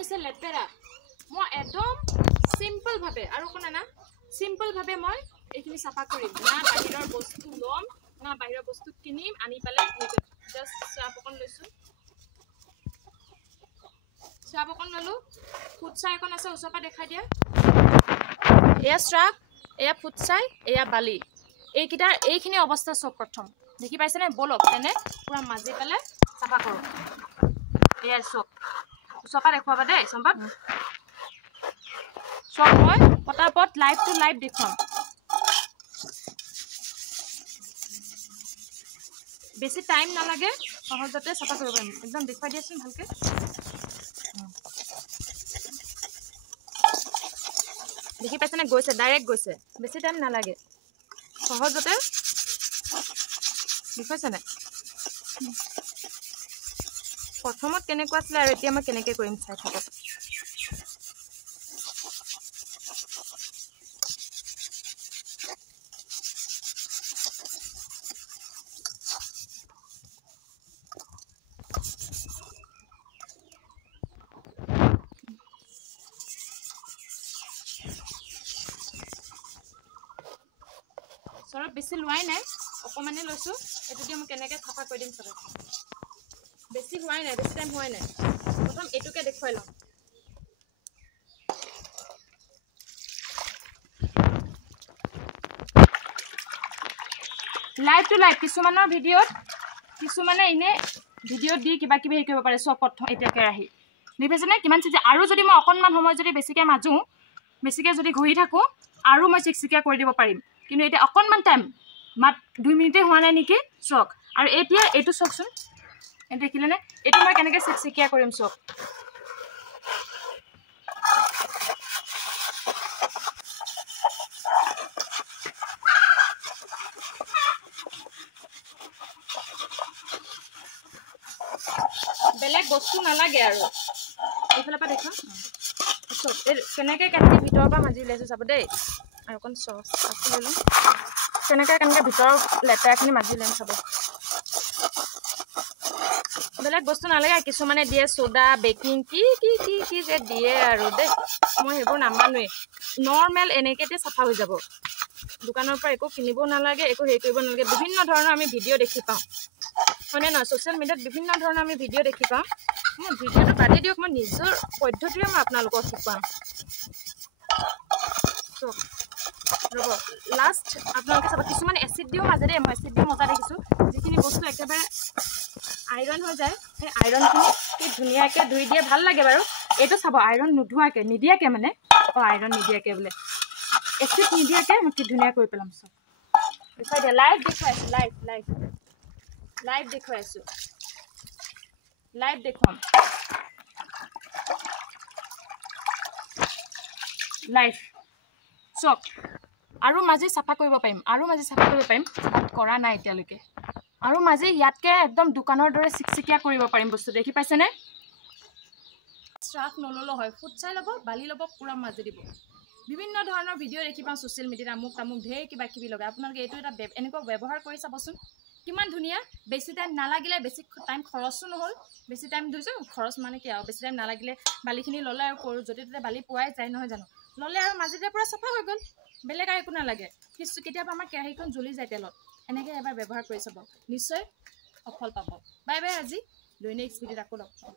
হৈছে লেতেৰা মই একদম সিম্পল ভাবে আৰু কোনা না সিম্পল ভাবে মই এইখিনি সাফা কৰিম না বাহিৰৰ বস্তু লম না বাহিৰৰ বস্তু কিনিম আনি পালে জাস্ট সাফ অকন লৈছো সাফ অকন ললো ফুটছাই অকন আছে ওচৰ পৰা দেখাই দিয়া এয়া স্ট্ৰাপ এয়া ফুটছাই এয়া বালি এইকিটাৰ এইখিনি অৱস্থা সব প্ৰথম দেখি পাইছে নে বলক এনে পুৰা মাজি পেলে সাফা কৰো এয়া সব ওচৰ পৰা দেখুৱাবা দেই সম্ভৱ সব মই পটাপট লাইভ টু লাইভ দেখুৱাম বেছি টাইম নালাগে সহজতে সাফা কৰিব পাৰিম একদম দেখুৱাই দিয়াচোন ভালকে দেখি পাইছেনে গৈছে ডাইৰেক্ট গৈছে বেছি টাইম নালাগে সহজতে দেখুৱাইছেনে প্ৰথমত কেনেকুৱা আছিল আৰু এতিয়া মই কেনেকৈ কৰিম চাই থাকক সৰব বেছি লোৱাই নাই অকমানে লৈছো এটো দি মই কেনেকৈ সাফা কৰি দিম সৰব বেছি হোৱাই নাই বেছি টাইম হোৱাই নাই প্ৰথম এটুকে দেখুৱাই লম লাইভ টু লাইভ কিছুমানৰ ভিডিঅ'ত কিছুমানে ইনে ভিডিঅ' দি কিবা কিবি হেৰি কৰিব পাৰে সব প্ৰথম এতিয়াকে ৰাহি দেখিছেনে কিমান চিজি আৰু যদি মই অকনমান সময় যদি বেছিকে মাজো বেছিকে যদি ঘূৰি থাকো আৰু মই চিকচিকিয়া কৰি দিব পাৰিম কিন্তু এটা অকনমান টাইম মাত 2 মিনিটে হোৱা নাই নেকি চক আৰু এতিয়া এটো চকচোন এ দেখিলেনে এটো মই কেনেকৈ চিকচিকিয়া কৰিম চক বেলেগ বস্তু নালাগে আৰু এইফালৰ পৰা দেখা চক কেনেকৈ ভিতৰৰ পৰা মাজি লৈছো চাব দেই আৰু কোন চক লৈ লম কেনেকৈ ভিতৰৰ লেতেৰাখিনি মাজি ল'ম চাব বেলেগ বস্তু নালাগে কিছুমানে দিয়ে সোডা বেকিং কি কি কি কি যে দিয়ে আৰু দেই মই সেইবোৰ নামানোৱে নৰ্মেল এনেকেতে সাফা হৈ যাব দোকানৰ পৰা একো কিনিব নালাগে একো হেৰি কৰিব নালাগে বিভিন্ন ধৰণৰ আমি ভিডিঅ' দেখি পাওঁ হয়নে নহয় ছ'চিয়েল মিডিয়াত বিভিন্ন ধৰণৰ আমি ভিডিঅ' দেখি পাওঁ মই ভিডিঅ'টো বাদে দিয়ক মই নিজৰ পদ্ধতিৰে মই আপোনালোকক শিকাম ৰ'ব লাষ্ট আপোনালোকে চাব কিছুমান এচিড দিও মাজেৰে মই এচিড দিও মজা দেখিছোঁ যিখিনি বস্তু একেবাৰে আইৰণ হৈ যায় সেই আইৰণখিনি কি ধুনীয়াকৈ ধুই দিয়ে ভাল লাগে বাৰু এইটো চাব আইৰণ নোধোৱাকৈ নিদিয়াকৈ মানে আইৰণ নিদিয়াকৈ বোলে এচিড নিদিয়াকৈ মই কি ধুনীয়া কৰি পেলাম চব দেখুৱাই দিয়া লাইভ দেখুৱাই আছোঁ লাইভ দেখুৱাই আছোঁ লাইভ দেখুৱাম লাইভ চক আৰু মাজি সাফা কৰিব পাৰিম কৰা নাই এতিয়ালৈকে আৰু মাজি ইয়াতকে একদম দোকানৰ দৰে চিকচিকিয়া কৰিব পাৰিম বস্তু দেখি পাইছেনে স্ট্ৰাফ নললো হয় ফুটছাই ল'ব বালি ল'ব পুৰা মাজি দিব বিভিন্ন ধৰণৰ ভিডিঅ' দেখি পাওঁ ছ'চিয়েল মিডিয়াত আমুক তামুক ঢেৰ কিবা কিবি লগাই আপোনালোকে এইটো এটা এনেকুৱা ব্যৱহাৰ কৰি চাবচোন কিমান ধুনীয়া বেছি টাইম নালাগিলে বেছি টাইম খৰচো নহ'ল বেছি টাইম ধুইছোঁ খৰচ মানে কি আৰু বেছি টাইম নালাগিলে বালিখিনি ল'লে আৰু কৰোঁ য'তে ত'তে বালি পোৱাই যায় নহয় জানো ল'লে আৰু মাজিতে পুৰা চাফা হৈ গ'ল বেলেগ আৰু একো নালাগে কিছু কেতিয়াবা আমাৰ কেৰাহীখন জ্বলি যায় তেলত এনেকৈ এবাৰ ব্যৱহাৰ কৰি চাব নিশ্চয় সফল পাব বাই বাই আজি দৈনিক ভিডিঅ'ত আকৌ লগ পাম